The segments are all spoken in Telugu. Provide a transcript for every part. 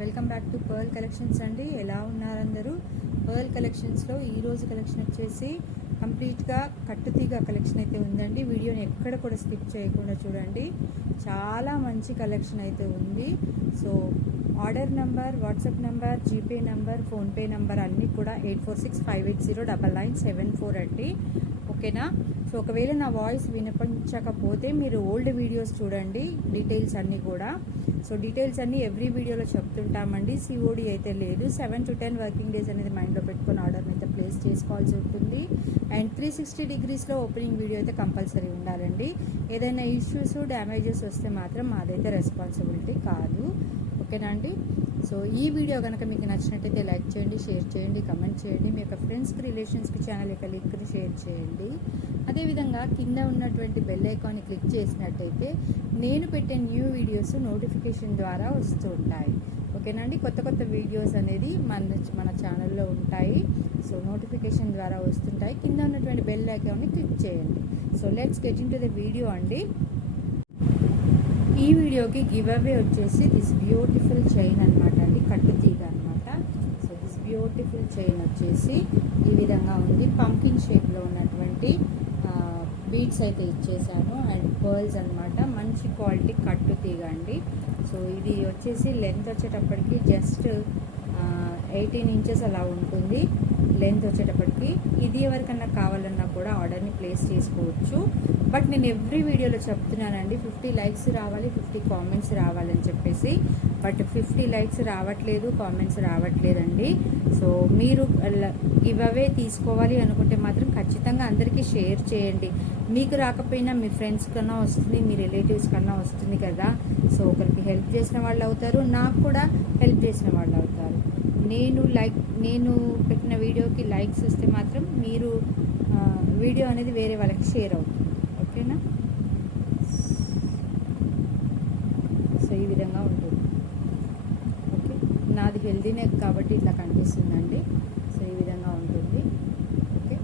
Welcome back to pearl collections అండి. ఎలా ఉన్నారు అందరూ? పర్ల్ కలెక్షన్స్లో ఈరోజు కలెక్షన్ వచ్చేసి కంప్లీట్గా కట్టుతీగ కలెక్షన్ అయితే ఉందండి. వీడియోని ఎక్కడ కూడా స్కిప్ చేయకుండా చూడండి. చాలా మంచి కలెక్షన్ అయితే ఉంది. So order number, WhatsApp number, GPay number, PhonePe number అన్నీ కూడా 8465809974 అండి. ఓకేనా? సో ఒకవేళ నా వాయిస్ వినిపించకపోతే మీరు ఓల్డ్ వీడియోస్ చూడండి, డీటెయిల్స్ అన్నీ కూడా. సో డీటెయిల్స్ అన్నీ ఎవ్రీ వీడియోలో చెప్తుంటామండి. సిఓడి అయితే లేదు. 7 to 10 వర్కింగ్ డేస్ అనేది మైండ్లో పెట్టుకొని ఆర్డర్ని అయితే ప్లేస్ చేసుకోవాల్సి ఉంటుంది. అండ్ 360 degreesలో ఓపెనింగ్ వీడియో అయితే కంపల్సరీ ఉండాలండి. ఏదైనా ఇష్యూస్, డ్యామేజెస్ వస్తే మాత్రం మాదైతే రెస్పాన్సిబిలిటీ కాదు. ఓకేనా అండి? సో ఈ వీడియో కనుక మీకు నచ్చినట్టయితే లైక్ చేయండి, షేర్ చేయండి, కమెంట్ చేయండి. మీ యొక్క ఫ్రెండ్స్కి, రిలేషన్స్కి ఛానల్ యొక్క లింక్ని షేర్ చేయండి. అదేవిధంగా కింద ఉన్నటువంటి బెల్ ఐకాన్ని క్లిక్ చేసినట్టయితే నేను పెట్టే న్యూ వీడియోస్ నోటిఫికేషన్ ద్వారా వస్తూ ఉంటాయి. ఓకేనా అండి? కొత్త కొత్త వీడియోస్ అనేది మన ఛానల్లో ఉంటాయి. సో నోటిఫికేషన్ ద్వారా వస్తుంటాయి. కింద ఉన్నటువంటి బెల్ ఐకాన్ని క్లిక్ చేయండి. So let's get in to the video అండి. ఈ వీడియోకి గివ్ అవే వచ్చేసి దిస్ బ్యూటిఫుల్ చైన్ అనమాట అండి, కట్టుతీగ అనమాట. సో దిస్ బ్యూటిఫుల్ చైన్ వచ్చేసి ఈ విధంగా ఉంది. పంకిన్ షేప్లో ఉన్నటువంటి బీడ్స్ అయితే ఇచ్చేసాను. అండ్ పర్ల్స్ అనమాట. మంచి క్వాలిటీ కట్టుతీగ అండి. సో ఇది వచ్చేసి లెంత్ వచ్చేటప్పటికి జస్ట్ 18 inches అలా ఉంటుంది లెంత్ వచ్చేటప్పటికి. ఇది ఎవరికన్నా కావాలన్నా కూడా ఆర్డర్ని ప్లేస్ చేసుకోవచ్చు. బట్ నేను ఎవ్రీ వీడియోలో చెప్తున్నానండి, 50 likes రావాలి, 50 comments రావాలని చెప్పేసి. బట్ 50 likes రావట్లేదు, కామెంట్స్ రావట్లేదండి. సో మీరు గివ్ అవే తీసుకోవాలి అనుకుంటే మాత్రం ఖచ్చితంగా అందరికీ షేర్ చేయండి. మీకు రాకపోయినా మీ ఫ్రెండ్స్ కన్నా వస్తుంది, మీ రిలేటివ్స్ కన్నా వస్తుంది కదా. సో ఒకరికి హెల్ప్ చేసిన వాళ్ళు అవుతారు, నాకు కూడా హెల్ప్ చేసిన వాళ్ళు అవుతారు. నేను పెట్టిన వీడియోకి లైక్స్ వస్తే మాత్రం మీరు వీడియో అనేది వేరే వాళ్ళకి షేర్ అవుతుంది. ఓకేనా? సో ఈ విధంగా ఉంటుంది. ఓకే, నాది హెల్దీ నెక్ కాబట్టి ఇట్లా కనిపిస్తుందండి. సో ఈ విధంగా ఉంటుంది. ఓకే,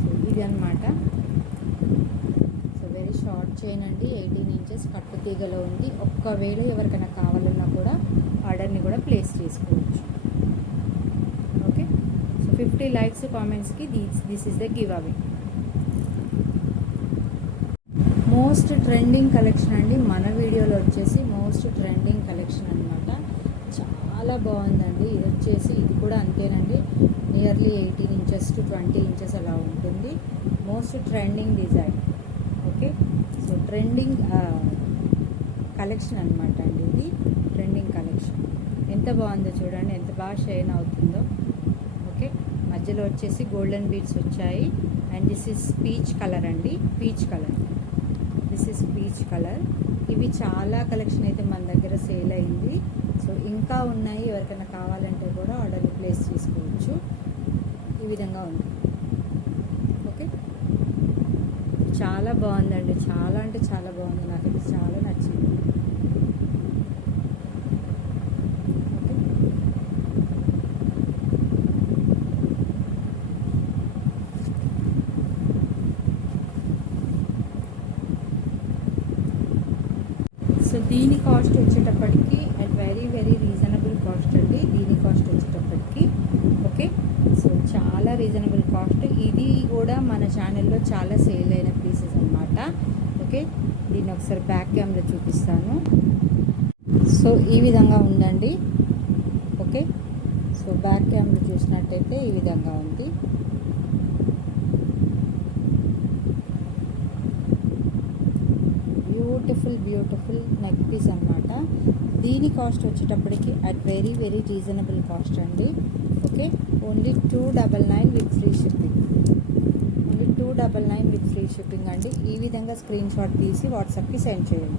సో ఇది అనమాట. సో వెరీ షార్ట్ చైన్ అండి, 18 inches కట్టుతీగలో ఉంది. ఒక్కవేళ ఎవరికైనా కావాలన్నా కూడా ఆర్డర్ని కూడా ప్లేస్ చేసుకోవచ్చు. ఓకే, సో 50 likes, కామెంట్స్కి this is the giveaway. Most trending collection అండి. మన వీడియోలో వచ్చేసి మోస్ట్ ట్రెండింగ్ కలెక్షన్ అనమాట. చాలా బాగుందండి. ఇది వచ్చేసి ఇది కూడా అంతేనండి, నియర్లీ 18 inches to 20 inches అలా ఉంటుంది. Most trending design. Okay, so trending collection అనమాట అండి. ఇది ట్రెండింగ్ కలెక్షన్. ఎంత బాగుందో చూడండి, ఎంత బాగా షైన్ అవుతుందో. ఓకే, మధ్యలో వచ్చేసి గోల్డెన్ బీడ్స్ వచ్చాయి. And this is peach colour అండి, peach colour. This is peach colour. ఇవి చాలా కలెక్షన్ అయితే మన దగ్గర సేల్ అయింది. సో ఇంకా ఉన్నాయి, ఎవరికైనా కావాలంటే కూడా ఆర్డర్ని ప్లేస్ చేసుకోవచ్చు. ఈ విధంగా ఉంది. ఓకే, చాలా బాగుందండి, చాలా అంటే చాలా బాగుంది. నాకు ఇది చాలా నచ్చింది. సో దీని కాస్ట్ వచ్చేటప్పటికి at very very reasonable cost అండి. దీని కాస్ట్ వచ్చేటప్పటికి ఓకే, సో చాలా రీజనబుల్ కాస్ట్. ఇది కూడా మన ఛానల్లో చాలా సేల్ అయిన పీసెస్ అనమాట. ఓకే, దీన్ని ఒకసారి బ్యాక్ క్యామ్లో చూపిస్తాను. సో ఈ విధంగా ఉందండి. ఓకే, సో బ్యాక్ క్యామ్లో చూసినట్టయితే ఈ విధంగా ఉంది. బ్యూటిఫుల్ నెక్ పీస్ అనమాట. దీని కాస్ట్ వచ్చేటప్పటికి at very very reasonable cost అండి. Okay, only 299 with free shipping. Only 299 with free shipping అండి. ఈ విధంగా స్క్రీన్ షాట్ తీసి వాట్సాప్కి సెండ్ చేయండి.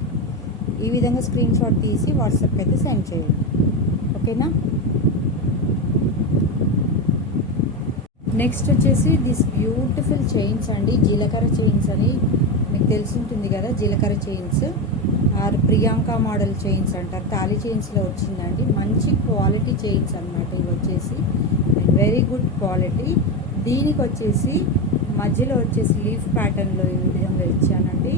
ఈ విధంగా స్క్రీన్ షాట్ తీసి వాట్సాప్కి అయితే సెండ్ చేయండి. ఓకేనా? నెక్స్ట్ వచ్చేసి దిస్ బ్యూటిఫుల్ చైన్స్ అండి, జీలకర్ర చైన్స్ అని మీకు తెలుసుంటుంది కదా. జీలకర్ర chains or Priyanka model chains అంటారు. తాళి చైన్స్లో వచ్చిందండి. మంచి క్వాలిటీ చైన్స్ అనమాట ఇవి వచ్చేసి, వెరీ గుడ్ క్వాలిటీ. దీనికి వచ్చేసి మధ్యలో వచ్చేసి లీఫ్ ప్యాటర్న్లో ఈ విధంగా ఇచ్చానండి.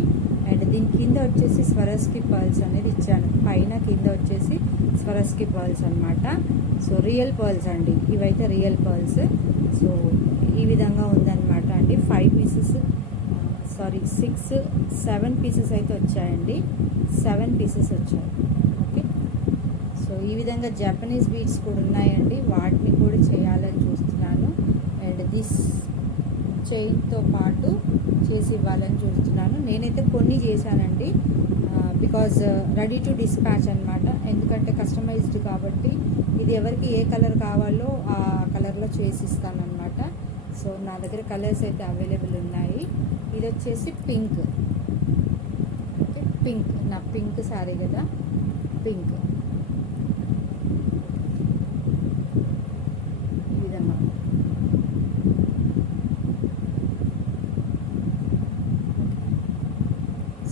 వచ్చేసి స్వరస్కి పర్ల్స్ అనేది ఇచ్చాను, పైన కింద వచ్చేసి స్వరస్కి పర్ల్స్ అనమాట. సో రియల్ పర్ల్స్ అండి, ఇవైతే రియల్ పర్ల్స్. సో ఈ విధంగా ఉందన్నమాట అండి. 5 పీసెస్, సారీ 6 7 పీసెస్ అయితే వచ్చాయండి, 7 పీసెస్ వచ్చాయి. ఓకే, సో ఈ విధంగా జపనీస్ బీడ్స్ కూడా ఉన్నాయండి, వాటిని కూడా చేయాలని చూస్తున్నాను. అండ్ దిస్ చైన్తో పాటు చేసి ఇవ్వాలని చూస్తున్నాను. నేనైతే కొన్ని చేశానండి, బికాజ్ రెడీ టు డిస్పాచ్ అనమాట. ఎందుకంటే కస్టమైజ్డ్ కాబట్టి ఇది ఎవరికి ఏ కలర్ కావాలో ఆ కలర్లో చేసిస్తానమాట. సో నా దగ్గర కలర్స్ అయితే అవైలబుల్ ఉన్నాయి. ఇది వచ్చేసి పింక్. ఓకే, పింక్ నా పింక్ శారీ కదా, పింక్ ఈ విధంగా.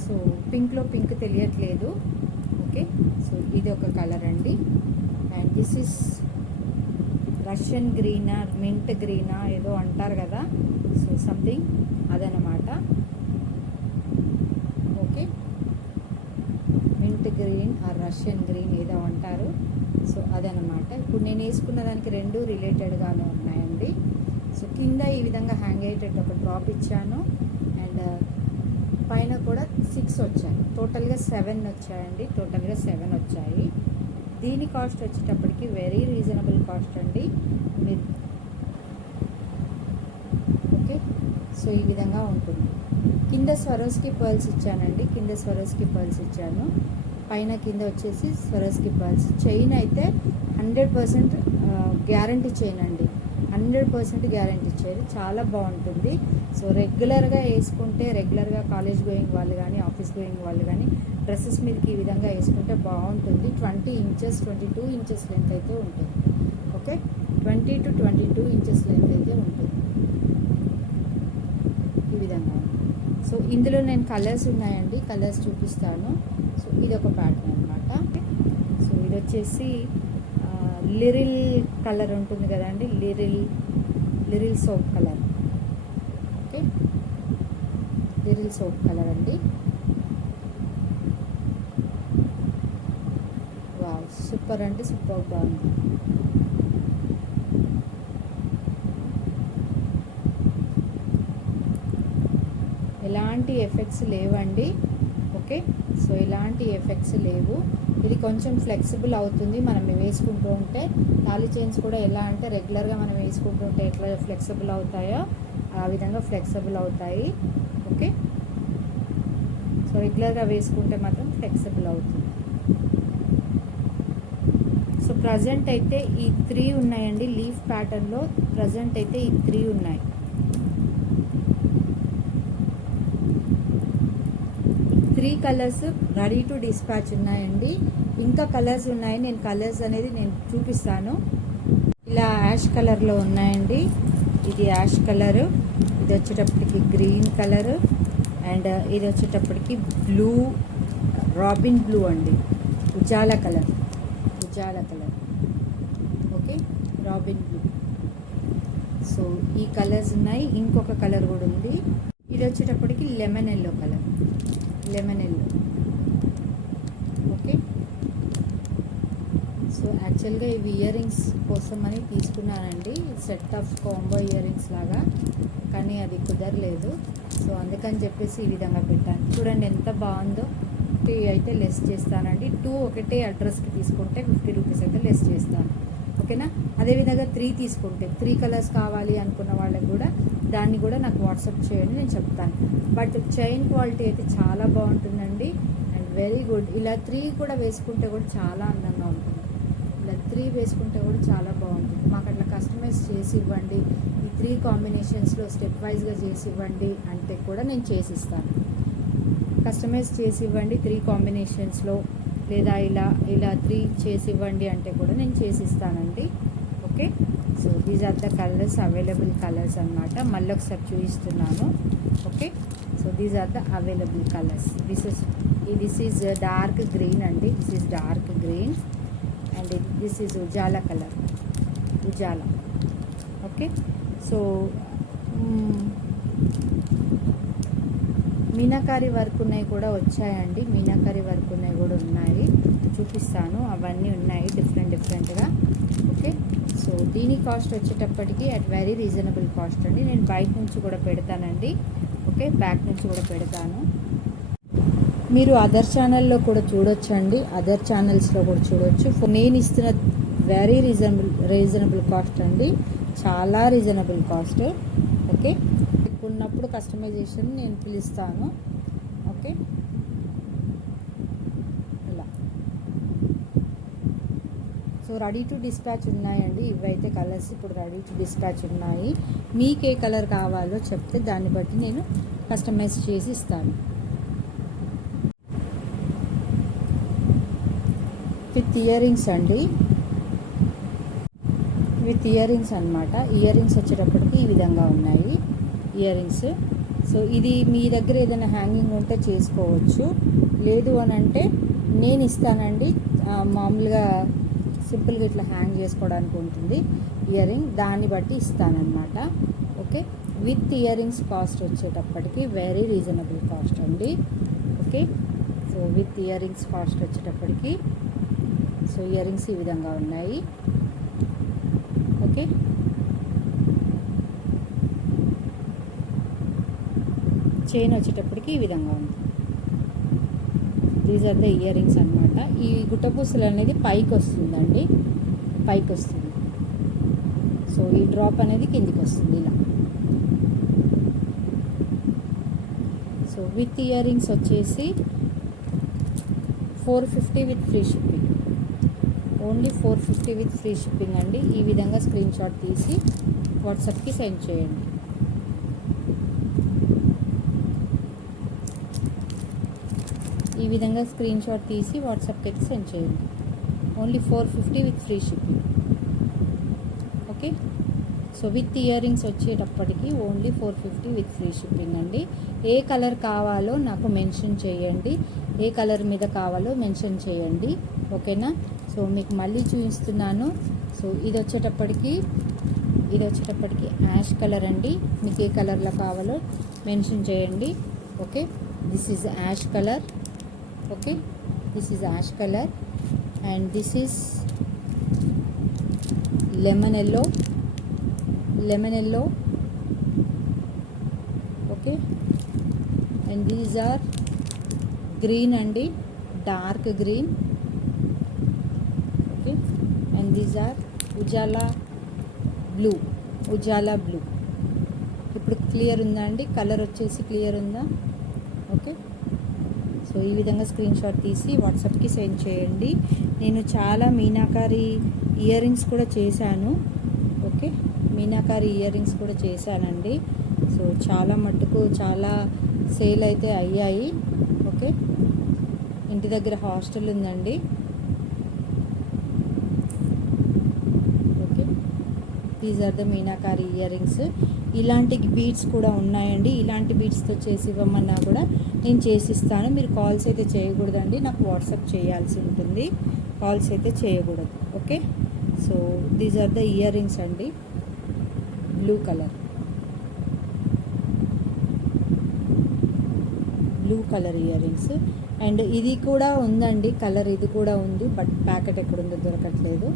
సో పింక్లో పింక్ తెలియట్లేదు. ఓకే, సో ఇది ఒక కలర్ అండి. అండ్ దిస్ ఇస్ రష్యన్ గ్రీనా, మింట్ గ్రీనా ఏదో అంటారు కదా, సో సంథింగ్ అదనమాట. Okay, mint green or Russian green ఏదో అంటారు, సో అదనమాట. ఇప్పుడు నేను వేసుకున్న దానికి 2 రిలేటెడ్గానే ఉన్నాయండి. సో కింద ఈ విధంగా హ్యాంగ్ అయ్యేటట్టు ఒక డ్రాప్ ఇచ్చాను, అండ్ పైన కూడా 6 వచ్చాయి. టోటల్గా 7 వచ్చాయండి, టోటల్గా 7 వచ్చాయి. దీని కాస్ట్ వచ్చేటప్పటికి వెరీ రీజనబుల్ కాస్ట్ అండి. మీరు ఓకే, సో ఈ విధంగా ఉంటుంది. కింద స్వరోస్కి పర్ల్స్ ఇచ్చానండి, కింద స్వరోస్కి పర్ల్స్ ఇచ్చాను, పైన కింద వచ్చేసి స్వరోస్కి పర్ల్స్. చైన్ అయితే 100% గ్యారంటీ చైన్ అండి, 100% గ్యారంటీ ఇచ్చారు, చాలా బాగుంటుంది. సో రెగ్యులర్గా వేసుకుంటే, రెగ్యులర్గా కాలేజ్ గోయింగ్ వాళ్ళు కానీ ఆఫీస్ గోయింగ్ వాళ్ళు కానీ డ్రెస్సెస్ మీదకి ఈ విధంగా వేసుకుంటే బాగుంటుంది. 20 ఇంచెస్ 22 ఇంచెస్ లెంత్ అయితే ఉంటుంది. ఓకే, 20 to 22 ఇంచెస్ లెంత్ అయితే ఉంటుంది ఈ విధంగా. సో ఇందులో నేను కలర్స్ ఉన్నాయండి, కలర్స్ చూపిస్తాను. సో ఇది ఒక ప్యాటర్న్ అనమాట. సో ఇది వచ్చేసి లిరిల్ కలర్ ఉంటుంది కదండి, Liril soap colour. Okay, Liril soap colour అండి. వావ్, సూపర్ అంటే సూపర్ బాగుంది. ఎలాంటి ఎఫెక్ట్స్ లేవండి. ఓకే, సో ఎలాంటి ఎఫెక్ట్స్ లేవు. ఇది కొంచెం ఫ్లెక్సిబుల్ అవుతుంది మనం వేసుకుంటూ ఉంటే. తాళి చైన్స్ కూడా ఎలా అంటే రెగ్యులర్గా మనం వేసుకుంటూ ఉంటే ఎట్లా ఫ్లెక్సిబుల్ అవుతాయో ఆ విధంగా ఫ్లెక్సిబుల్ అవుతాయి. ఓకే, సో రెగ్యులర్గా వేసుకుంటే మాత్రం ఫ్లెక్సిబుల్ అవుతుంది. సో ప్రజెంట్ అయితే ఈ 3 ఉన్నాయండి, లీఫ్ ప్యాటర్న్లో ప్రజెంట్ అయితే ఈ 3 ఉన్నాయి. 3 కలర్స్ రెడీ టు డిస్పాచ్ ఉన్నాయండి. ఇంకా కలర్స్ ఉన్నాయి, నేను కలర్స్ అనేది నేను చూపిస్తాను. ఇలా యాష్ కలర్లో ఉన్నాయండి, ఇది యాష్ కలరు, ఇది వచ్చేటప్పటికి గ్రీన్ కలరు, అండ్ ఇది వచ్చేటప్పటికి బ్లూ, రాబిన్ బ్లూ అండి, Ujala colour. Okay, robin blue. So ఈ కలర్స్ ఉన్నాయి. ఇంకొక కలర్ కూడా ఉంది, ఇది వచ్చేటప్పటికి lemon yellow colour, lemon yellow. Okay, so యాక్చువల్గా ఇవి ఇయర్ రింగ్స్ కోసం అని తీసుకున్నానండి, set of combo ear rings లాగా, కానీ అది కుదరలేదు. సో అందుకని చెప్పేసి ఈ విధంగా పెట్టాను. చూడండి ఎంత బాగుందో. 50 అయితే లెస్ చేస్తానండి. 2 ఒకటే అడ్రస్కి తీసుకుంటే 50 రూపీస్ అయితే లెస్ చేస్తాను. ఓకేనా, అదేవిధంగా 3 తీసుకుంటే 3 కలర్స్ కావాలి అనుకున్న వాళ్ళకి కూడా దాన్ని కూడా నాకు వాట్సాప్ చేయండి, నేను చెప్తాను. బట్ చైన్ క్వాలిటీ అయితే చాలా బాగుంటుందండి, అండ్ వెరీ గుడ్. ఇలా 3 కూడా వేసుకుంటే కూడా చాలా అందంగా ఉంటుంది. ఇలా 3 వేసుకుంటే కూడా చాలా బాగుంటుంది. మాకు అట్లా కస్టమైజ్ చేసి ఇవ్వండి, ఈ 3 కాంబినేషన్స్లో స్టెప్ వైజ్గా చేసి ఇవ్వండి అంటే కూడా నేను చేసిస్తాను. కస్టమైజ్ చేసి ఇవ్వండి 3 కాంబినేషన్స్లో, లేదా ఇలా 3 చేసి ఇవ్వండి అంటే కూడా నేను చేసిస్తానండి. Okay, so these are the colours, available colours అనమాట. మళ్ళీ ఒకసారి చూపిస్తున్నాను. Okay, so these are the available colours. This is dark green అండి, this is dark green, and this is Ujala colour, Ujala. Okay, so meenakari work ఉన్నాయి కూడా వచ్చాయండి. మీనాకారి వర్క్ ఉన్నాయి కూడా ఉన్నాయి, చూపిస్తాను. అవన్నీ ఉన్నాయి డిఫరెంట్గా. ఓకే, సో దీని కాస్ట్ వచ్చేటప్పటికి అట్ వెరీ రీజనబుల్ కాస్ట్ అండి. నేను బయట నుంచి కూడా పెడతానండి. ఓకే, బ్యాక్ నుంచి కూడా పెడతాను. మీరు అదర్ ఛానల్లో కూడా చూడొచ్చండి, అదర్ ఛానల్స్లో కూడా చూడొచ్చు. నేను ఇస్తున్న వెరీ రీజనబుల్ కాస్ట్ అండి, చాలా రీజనబుల్ కాస్ట్. ఓకే, ఉన్నప్పుడు కస్టమైజేషన్ నేను పిలుస్తాను. ఓకే, ఇలా సో రెడీ టు డిస్పాచ్ ఉన్నాయండి. ఇవైతే కలర్స్ ఇప్పుడు రెడీ టు డిస్పాచ్ ఉన్నాయి. మీకు ఏ కలర్ కావాలో చెప్తే దాన్ని బట్టి నేను కస్టమైజ్ చేసి ఇస్తాను. విత్ ఇయర్ రింగ్స్ అండి, విత్ ఇయర్ రింగ్స్ అనమాట. ఇయర్ రింగ్స్ వచ్చేటప్పటికి ఈ విధంగా ఉన్నాయి ఇయర్ రింగ్స్. సో ఇది మీ దగ్గర ఏదైనా హ్యాంగింగ్ ఉంటే చేసుకోవచ్చు, లేదు అని అంటే నేను ఇస్తానండి. మామూలుగా సింపుల్గా ఇట్లా హ్యాంగ్ చేసుకోవడానికి ఉంటుంది ఇయర్ రింగ్, దాన్ని బట్టి ఇస్తానన్నమాట. Okay, with earrings cost వచ్చేటప్పటికి వెరీ రీజనబుల్ కాస్ట్ అండి. Okay, so with earrings cost వచ్చేటప్పటికి సో ఇయర్ రింగ్స్ ఈ విధంగా ఉన్నాయి. ఓకే, చైన్ వచ్చేటప్పటికి ఈ విధంగా ఉంది. These are the earrings అనమాట. ఈ గుట్టపూసలు అనేది పైకి వస్తుందండి, పైకి వస్తుంది. సో ఈ డ్రాప్ అనేది కిందికి వస్తుంది ఇలా. సో విత్ ఇయర్ రింగ్స్ వచ్చేసి 450 with free shipping. Only 450 with free shipping అండి. ఈ విధంగా స్క్రీన్ షాట్ తీసి వాట్సాప్కి సెండ్ చేయండి. ఈ విధంగా స్క్రీన్ షాట్ తీసి వాట్సాప్కి అయితే సెండ్ చేయండి. Only 450 with free shipping. Okay, so with ear rings వచ్చేటప్పటికి ఓన్లీ 450 విత్ ఫ్రీ షిప్పింగ్ అండి. ఏ కలర్ కావాలో నాకు మెన్షన్ చేయండి, ఏ కలర్ మీద కావాలో మెన్షన్ చేయండి. ఓకేనా, సో మీకు మళ్ళీ చూపిస్తున్నాను. సో ఇది వచ్చేటప్పటికి యాష్ కలర్ అండి. మీకు ఏ కలర్లో కావాలో మెన్షన్ చేయండి. Okay, this is ash colour. Okay, this is ash colour and this is lemon yellow. Okay, and these are green అండి, dark green. Okay, and these are Ujala blue. ఇప్పుడు క్లియర్ ఉందా అండి? కలర్ వచ్చేసి క్లియర్ ఉందా? ఓకే, సో ఈ విధంగా స్క్రీన్ షాట్ తీసి వాట్సాప్కి సెండ్ చేయండి. నేను చాలా మీనాకారి ఇయర్ రింగ్స్ కూడా చేశాను. ఓకే, మీనాకారి ఇయర్ రింగ్స్ కూడా చేశానండి. సో చాలా మట్టుకు చాలా సేల్ అయితే అయ్యాయి. ఓకే, ఇంటి దగ్గర హాస్టల్ ఉందండి. Okay, these are the meenakari earrings. ఇలాంటి బీడ్స్ కూడా ఉన్నాయండి. ఇలాంటి బీడ్స్తో చేసి ఇవ్వమన్నా కూడా నేను చేసిస్తాను. మీరు కాల్స్ అయితే చేయకూడదండి, నాకు వాట్సాప్ చేయాల్సి ఉంటుంది, కాల్స్ అయితే చేయకూడదు. Okay, so these are the earrings అండి, blue colour earrings. And ఇది కూడా ఉందండి కలర్, ఇది కూడా ఉంది, బట్ ప్యాకెట్ ఎక్కడుందో దొరకట్లేదు.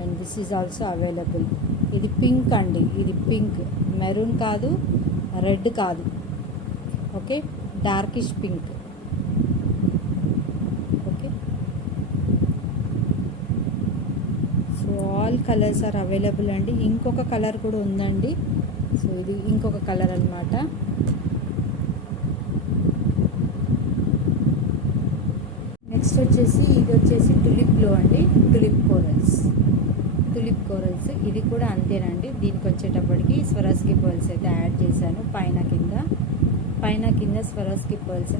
And this is also available. ఇది పింక్ అండి, ఇది పింక్, మెరూన్ కాదు, రెడ్ కాదు. Okay, darkish pink. Okay, so all colours are available అండి. ఇంకొక కలర్ కూడా ఉందండి. సో ఇది ఇంకొక కలర్ అన్నమాట. నెక్స్ట్ వచ్చేసి ఇది వచ్చేసి టులిప్లో అండి, టులిప్ కోరల్స్. ఇది కూడా అంతేనండి. దీనికి వచ్చేటప్పటికి స్వరాస్కి పర్ల్స్ అయితే యాడ్ చేశాను పైన కింద స్వరాస్కి పర్ల్స్.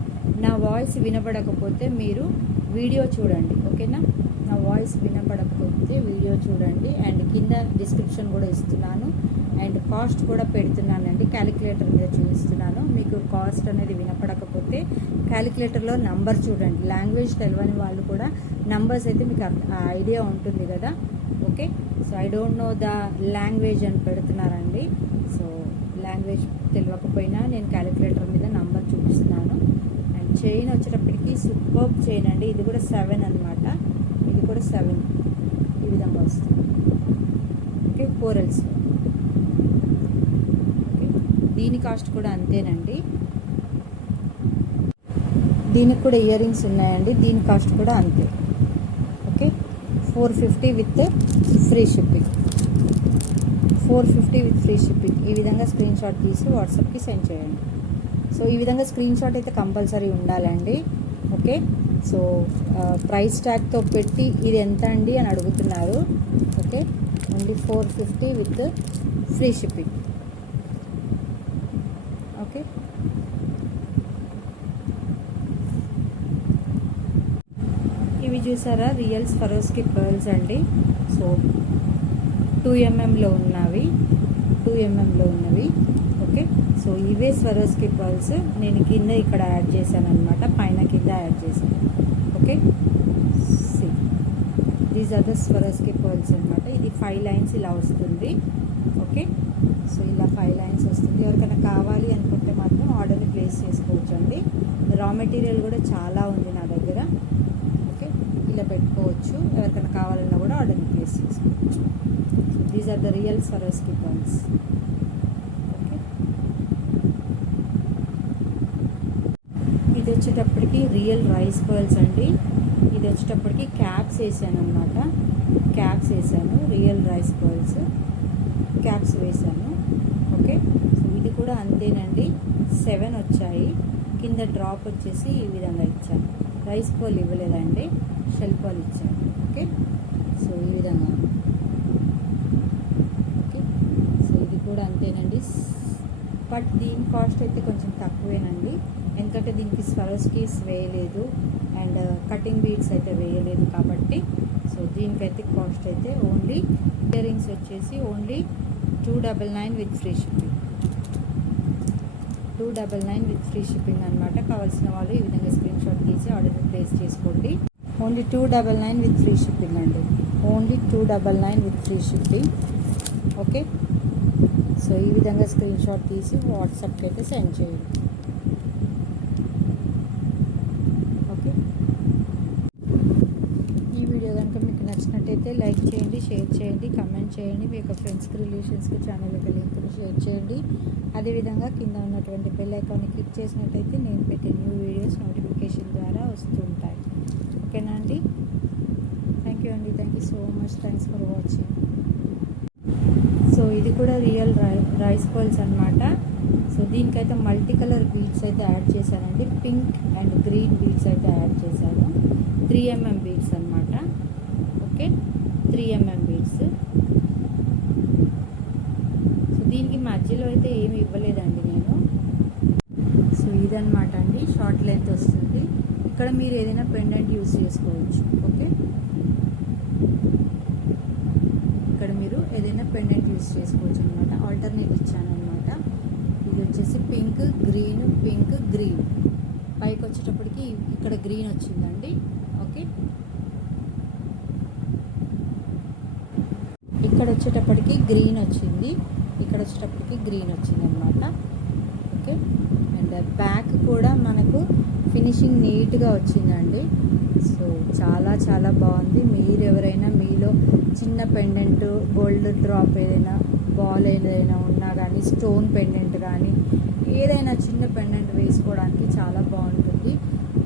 నా వాయిస్ వినపడకపోతే మీరు వీడియో చూడండి. ఓకేనా, నా వాయిస్ వినపడకపోతే వీడియో చూడండి. అండ్ కింద డిస్క్రిప్షన్ కూడా ఇస్తున్నాను అండ్ కాస్ట్ కూడా పెడుతున్నానండి. క్యాలిక్యులేటర్ మీద చూపిస్తున్నాను. మీకు కాస్ట్ అనేది వినపడకపోతే క్యాలిక్యులేటర్లో నంబర్ చూడండి. లాంగ్వేజ్ తెలియని వాళ్ళు కూడా నంబర్స్ అయితే మీకు ఐడియా ఉంటుంది కదా. Okay, so I don't know the language అని పెడుతున్నారండి. సో లాంగ్వేజ్ తెలియకపోయినా నేను క్యాలిక్యులేటర్ మీద నంబర్ చూపిస్తున్నాను. అండ్ చైన్ వచ్చేటప్పటికి సూపర్బ్ చైన్ అండి. ఇది కూడా 7 అనమాట. ఇది కూడా 7 ఈ విధంగా వస్తుంది. Okay, corals. ఓకే, దీని కాస్ట్ కూడా అంతేనండి. దీనికి కూడా ఇయర్ రింగ్స్ ఉన్నాయండి. దీని కాస్ట్ కూడా అంతే. Okay, 450 with free shipping. 450 with free shipping. ఈ విధంగా స్క్రీన్ షాట్ తీసి వాట్సాప్కి సెండ్ చేయండి. సో ఈ విధంగా స్క్రీన్ షాట్ అయితే కంపల్సరీ ఉండాలండి. ఓకే, సో ప్రైస్ ట్యాగ్తో పెట్టి ఇది ఎంత అండి అని అడుగుతున్నారు. Okay, only 450 with free shipping. Okay, ఇవి చూసారా రియల్ స్వరోస్కి పర్ల్స్ అండి. సో 2 mm ఉన్నవి. ఓకే, సో ఇవే స్వరోస్కి పర్ల్స్ నేను కింద ఇక్కడ యాడ్ చేశాను అనమాట. పైన కింద యాడ్ చేశాను. Okay, see these are the Swarovski pearls అనమాట. ఇది 5 లైన్స్ ఇలా వస్తుంది. ఓకే, సో ఇలా 5 లైన్స్ వస్తుంది. ఎవరికైనా కావాలి అనుకుంటే మాత్రం ఆర్డర్ని ప్లేస్ చేసుకోవచ్చు అండి. రా మెటీరియల్ కూడా చాలా ఉంది నా దగ్గర. ఓకే, ఇలా పెట్టుకోవచ్చు. ఎవరికైనా కావాలన్నా కూడా ఆర్డర్ని ప్లేస్ చేసుకోవచ్చు. These are the real Swarovski pearls. Okay, ఇది వచ్చేటప్పటికి రియల్ రైస్ పర్ల్స్ అండి. ఇది వచ్చేటప్పటికి క్యాప్స్ వేసాను అనమాట. రియల్ రైస్ పర్ల్స్ క్యాప్స్ వేసాను. ఓకే, సో ఇది కూడా అంతేనండి. 7 వచ్చాయి. కింద డ్రాప్ వచ్చేసి ఈ విధంగా ఇచ్చాను. రైస్ పర్ల్ ఇవ్వలేదండి, షెల్ పర్ల్ ఇచ్చాను. ఓకే, సో ఈ విధంగా. ఓకే, సో ఇది కూడా అంతేనండి. బట్ దీని కాస్ట్ అయితే కొంచెం తక్కువేనండి. ఎందుకంటే దీనికి స్వరోస్కీస్ వేయలేదు అండ్ కటింగ్ బీడ్స్ అయితే వేయలేదు కాబట్టి. సో దీనికైతే కాస్ట్ అయితే ఓన్లీ ఇయర్ రింగ్స్ వచ్చేసి only 299 with free shipping. 299 with free shipping అనమాట. కావాల్సిన వాళ్ళు ఈ విధంగా స్క్రీన్ షాట్ తీసి ఆర్డర్ ప్లేస్ చేసుకోండి. ఓన్లీ 299 విత్ ఫ్రీ షిప్పింగ్ అండి. Only 299 with free shipping. Okay, so ఈ విధంగా స్క్రీన్ షాట్ తీసి వాట్సాప్కి అయితే సెండ్ చేయండి. ఓకే, ఈ వీడియో కనుక మీకు నచ్చినట్టయితే లైక్ చేయండి, షేర్ చేయండి, కమెంట్ చేయండి. మీ యొక్క ఫ్రెండ్స్కి, రిలేషన్స్కి ఛానల్ యొక్క లింక్ని షేర్ చేయండి. అదేవిధంగా కింద ఉన్నటువంటి బెల్ ఐకాన్ని క్లిక్ చేసినట్టయితే నేను పెట్టే న్యూ వీడియోస్ నోటిఫికేషన్ ద్వారా వస్తుంటాయి. ఓకేనా అండి? థ్యాంక్ యూ అండి. Thank you so much. Thanks for watching. So ఇది కూడా రియల్ రైస్ పర్ల్స్ అనమాట. సో దీనికైతే మల్టీ కలర్ బీడ్స్ అయితే యాడ్ చేశానండి. పింక్ అండ్ గ్రీన్ బీడ్స్ అయితే యాడ్ చేశాను. 3 mm బీడ్స్ అనమాట. Okay, 3 mm beads. సో దీనికి మధ్యలో అయితే ఏమి ఇవ్వలేదండి నేను. సో ఇదనమాట అండి. షార్ట్ లెంత్ వస్తుంది. ఇక్కడ మీరు ఏదైనా పెండెంట్ యూస్ చేసుకోవచ్చు. ఓకే, ఇక్కడ మీరు ఏదైనా పెండెంట్ యూస్ చేసుకోవచ్చు అనమాట. ఆల్టర్నేట్ ఇచ్చాను అనమాట. ఇది వచ్చేసి పింక్ గ్రీన్, పింక్ గ్రీన్. పైకి వచ్చేటప్పటికి ఇక్కడ గ్రీన్ వచ్చిందండి. ఓకే, ఇక్కడ వచ్చేటప్పటికి గ్రీన్ వచ్చింది, ఇక్కడ వచ్చేటప్పటికి గ్రీన్ వచ్చింది అనమాట. ఓకే, అండ్ బ్యాక్ కూడా మనకు ఫినిషింగ్ నీట్గా వచ్చిందండి. సో చాలా చాలా బాగుంది. మీరు ఎవరైనా మీలో చిన్న పెండెంట్, గోల్డ్ డ్రాప్ ఏదైనా, బాల్ ఏదైనా ఉన్నా కానీ, స్టోన్ పెండెంట్ కానీ ఏదైనా చిన్న పెండెంట్ వేసుకోవడానికి చాలా బాగుంటుంది.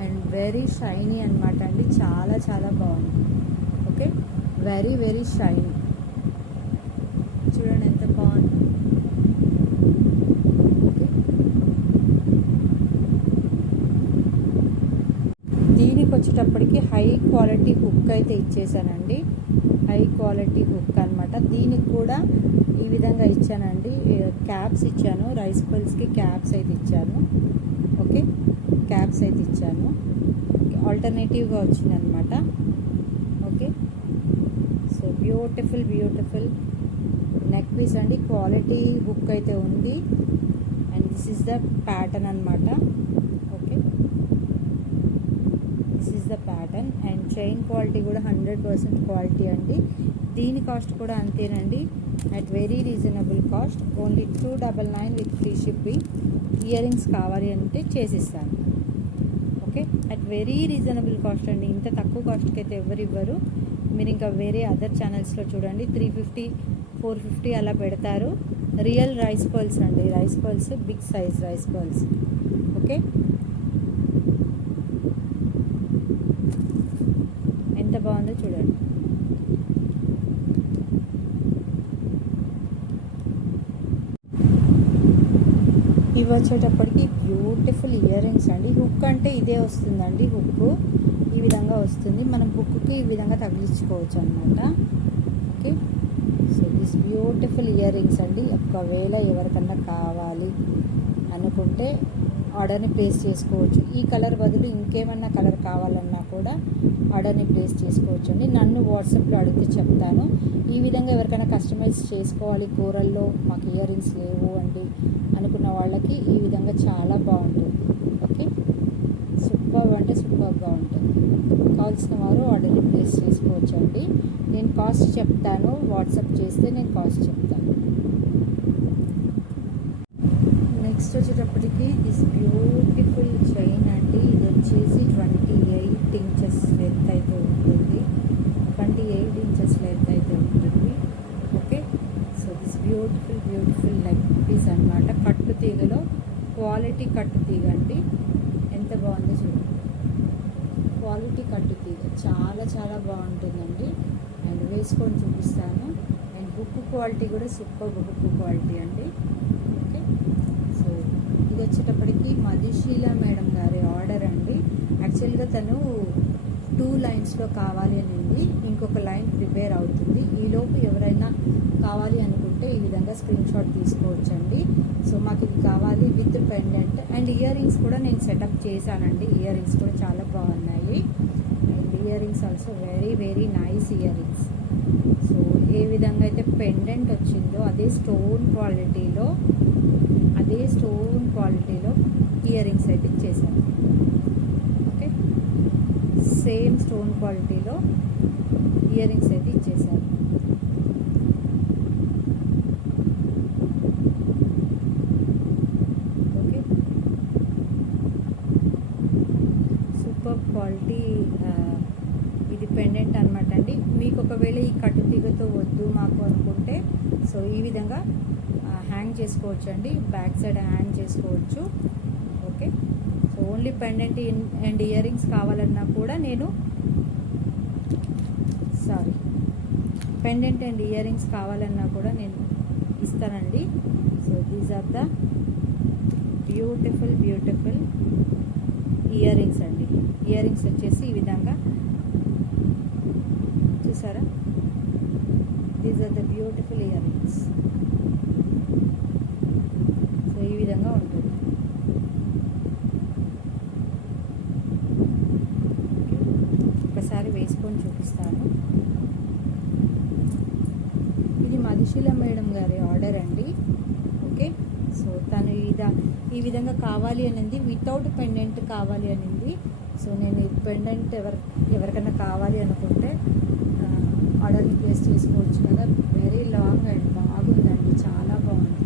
అండ్ వెరీ షైనీ అనమాట అండి. చాలా చాలా బాగుంది. Okay, very very shiny. చూడండి ఎంత బాగుంది. ఓకే, దీనికి వచ్చేటప్పటికి హై క్వాలిటీ హుక్ అయితే ఇచ్చేసానండి. హై క్వాలిటీ హుక్ అనమాట. దీనికి కూడా ఈ విధంగా ఇచ్చానండి. క్యాప్స్ ఇచ్చాను. రైస్ పర్ల్స్కి క్యాప్స్ అయితే ఇచ్చాను. ఓకే, క్యాప్స్ అయితే ఇచ్చాను. ఆల్టర్నేటివ్గా వచ్చిందనమాట. Okay, so beautiful beautiful neck piece అండి. క్వాలిటీ హుక్ అయితే ఉంది. And this is the pattern అనమాట. Okay, this is the pattern. And chain quality కూడా 100% క్వాలిటీ అండి. దీని కాస్ట్ కూడా అంతేనండి. At very reasonable cost. Only 299 with free shipping. Earrings కావాలి అంటే చేసిస్తాను. Okay, at very reasonable cost అండి. ఇంత తక్కువ కాస్ట్కి అయితే ఎవరు ఇవ్వరు. మీరు ఇంకా వేరే అదర్ ఛానల్స్లో చూడండి 350 450 అలా పెడతారు. రియల్ రైస్ పర్ల్స్ అండి, rice pearls, big size rice pearls. Okay, ఎంత బాగుందో చూడండి. ఇవి వచ్చేటప్పటికి బ్యూటిఫుల్ ఇయర్ రింగ్స్ అండి. హుక్ అంటే ఇదే వస్తుందండి, హుక్ ఈ విధంగా వస్తుంది. మనం హుక్కి ఈ విధంగా తగిలించుకోవచ్చు అనమాట. Okay, so this beautiful earrings అండి. ఒకవేళ ఎవరికన్నా కావాలి అనుకుంటే ఆర్డర్ని ప్లేస్ చేసుకోవచ్చు. ఈ కలర్ బదులు ఇంకేమన్నా కలర్ కావాలన్నా కూడా ఆర్డర్ని ప్లేస్ చేసుకోవచ్చు అండి. నన్ను వాట్సాప్లో అడిగితే చెప్తాను. ఈ విధంగా ఎవరికైనా కస్టమైజ్ చేసుకోవాలి, కూరల్లో మాకు ఇయర్ రింగ్స్ లేవు అండి అనుకున్న వాళ్ళకి ఈ విధంగా చాలా బాగుంటుంది. ఓకే, సూపర్ అంటే సూపర్గా ఉంటుంది. కావాల్సిన వారు ఆర్డర్ని ప్లేస్ చేసుకోవచ్చు అండి. నేను కాస్ట్ చెప్తాను, వాట్సాప్ చేస్తే నేను కాస్ట్ చెప్తాను. నెక్స్ట్ వచ్చేటప్పటికి దిస్ బ్యూటిఫుల్ చైన్ అండి. ఇది వచ్చేసి 28 ఇంచెస్ లెంత్ అయితే ఉంటుంది. 28 ఇంచెస్ లెంత్ అయితే ఉంటుంది. Okay, so this beautiful neck piece అనమాట. కట్టు తీగలో క్వాలిటీ కట్టు తీగ అండి. ఎంత బాగుందో చూడండి, క్వాలిటీ కట్టు తీగ చాలా బాగుంటుందండి. అండ్ వేసుకొని చూపిస్తాను. అండ్ బుక్ క్వాలిటీ కూడా సూపర్ బుక్ క్వాలిటీ అండి. ఓకే, సో ఇది వచ్చేటప్పటికి మధుశీల మేడం గారి ఆర్డర్ అండి. యాక్చువల్గా తను 2 లైన్స్లో కావాలి అని ఉంది. ఇంకొక లైన్ ప్రిపేర్ అవుతుంది. ఈలోపు ఎవరైనా కావాలి అనుకుంటే ఈ విధంగా స్క్రీన్ షాట్ తీసుకోవచ్చండి. సో మాకు ఇది కావాలి with pendant and earrings కూడా నేను సెటప్ చేశానండి. ఇయర్ రింగ్స్ కూడా చాలా బాగున్నాయి. And earrings also very nice earrings. So ఏ విధంగా అయితే పెండెంట్ వచ్చిందో అదే స్టోన్ క్వాలిటీలో ఇయర్ రింగ్స్ అయితే ఇచ్చేసాను. ఓకే, సేమ్ స్టోన్ క్వాలిటీలో ఇయర్ రింగ్స్ అయితే ఇచ్చేసాను. ఓకే, సూపర్ క్వాలిటీ ఇది పెండెంట్ అనమాట అండి. మీకు ఒకవేళ ఈ కట్టు తీగతో వద్దు మాకు అనుకుంటే సో ఈ విధంగా హ్యాంగ్ చేసుకోవచ్చు అండి. బ్యాక్ సైడ్ హ్యాంగ్ చేసుకోవచ్చు. Okay, so only pendant and ear rings కావాలన్నా కూడా నేను పెండెంట్ అండ్ ఇయర్ రింగ్స్ కావాలన్నా కూడా నేను ఇస్తానండి. So these are the beautiful earrings అండి. ఇయర్ రింగ్స్ వచ్చేసి ఈ విధంగా చూసారా, these are the beautiful earrings. So ఈ విధంగా ఉంటుంది. ఒకసారి వేసుకొని చూపిస్తాను. ఇది మధుశీల మేడం గారి ఆర్డర్ అండి. ఓకే, సో తను ఈ విధంగా కావాలి అనింది, వితౌట్ పెండెంట్ కావాలి అనింది. సో నేను ఈ పెండెంట్ ఎవరికైనా కావాలి అనుకుంటే ఆర్డర్ని ప్లేస్ చేసుకోవచ్చు కదా. వెరీ లాంగ్ అండ్ బాగుందండి, చాలా బాగుంది.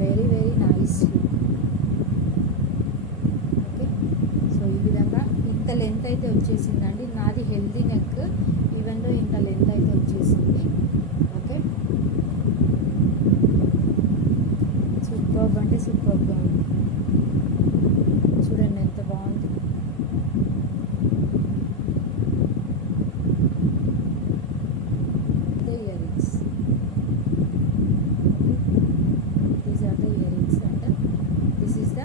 Very nice. ఓకే, సో ఈ విధంగా ఇంత లెంత్ అయితే వచ్చేసిందండి. నాది హెల్దీ నెక్, ఈవెన్లో ఇంత లెంత్ అయితే వచ్చేసింది. ఓకే, సూపర్బ్ అంటే సూపర్గా ఉంది. చూడండి ఎంత బాగుంది. Earrings, these are the earrings and this is the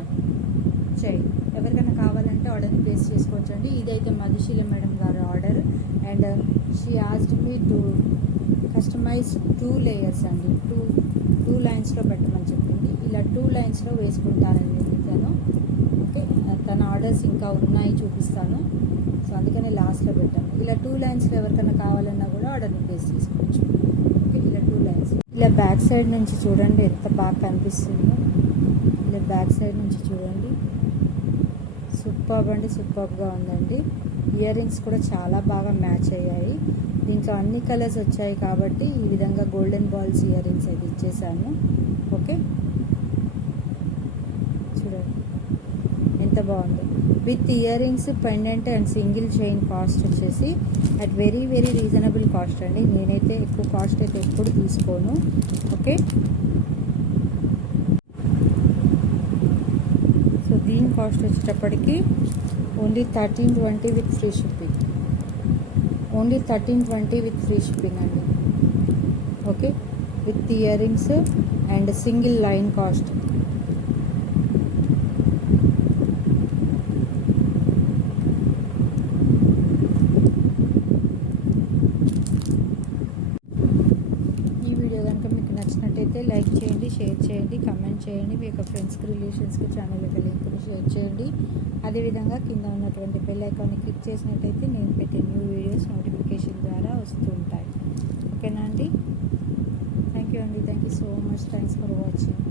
chain. ఎవరికైనా కావాలంటే ఆర్డర్ని ప్లేస్ చేసుకోవచ్చు అండి. ఇదైతే మధుశీల మేడం గారు order. And she asked me to customise 2 layers అండి. టూ లైన్స్లో పెట్టమని చెప్పింది. ఇలా 2 లైన్స్లో వేసుకుంటానండి తను. ఓకే, తన ఆర్డర్స్ ఇంకా ఉన్నాయి, చూపిస్తాను. సో అందుకనే లాస్ట్లో పెట్టాను. ఇలా 2 లైన్స్లో ఎవరికైనా కావాలన్నా కూడా ఆర్డర్ని ప్లేస్ చేసుకోవచ్చు. ఓకే, ఇలా 2 లైన్స్. ఇలా బ్యాక్ సైడ్ నుంచి చూడండి ఎంత బాగా కనిపిస్తుందో. ఇలా బ్యాక్ సైడ్ నుంచి చూడండి, సూపర్బ్ అంటే సూపర్గా ఉందండి. ఇయర్ రింగ్స్ కూడా చాలా బాగా మ్యాచ్ అయ్యాయి. దీంట్లో అన్ని కలర్స్ వచ్చాయి కాబట్టి ఈ విధంగా గోల్డెన్ బాల్స్ ఇయర్ రింగ్స్ అయితే ఇచ్చేసాను. ఓకే, చూడండి ఎంత బాగుందో. With earrings, pendant and single chain cost వచ్చేసి at very very reasonable cost అండి. నేనైతే ఎక్కువ కాస్ట్ అయితే ఎప్పుడు తీసుకోను. ఓకే, సో దీని కాస్ట్ వచ్చేటప్పటికి only 1320 with free shipping. Only 1320 with free shipping అండి. Okay, with earrings and single line cost. ఈ వీడియో కనుక మీకు నచ్చినట్టయితే లైక్ చేయండి, షేర్ చేయండి, కమెంట్ చేయండి. మీ యొక్క ఫ్రెండ్స్కి, రిలేషన్స్కి ఛానల్ యొక్క లింక్ని షేర్ చేయండి. అదేవిధంగా కింద ఉన్నటువంటి బెల్ ఐకాన్ని క్లిక్ చేసినట్టయితే నేను పెట్టే న్యూ వీడియోస్ నోటిఫికేషన్ ద్వారా వస్తూ ఉంటాయి. ఓకేనా అండి? థ్యాంక్ యూ అండి. Thank you so much. Thanks for watching.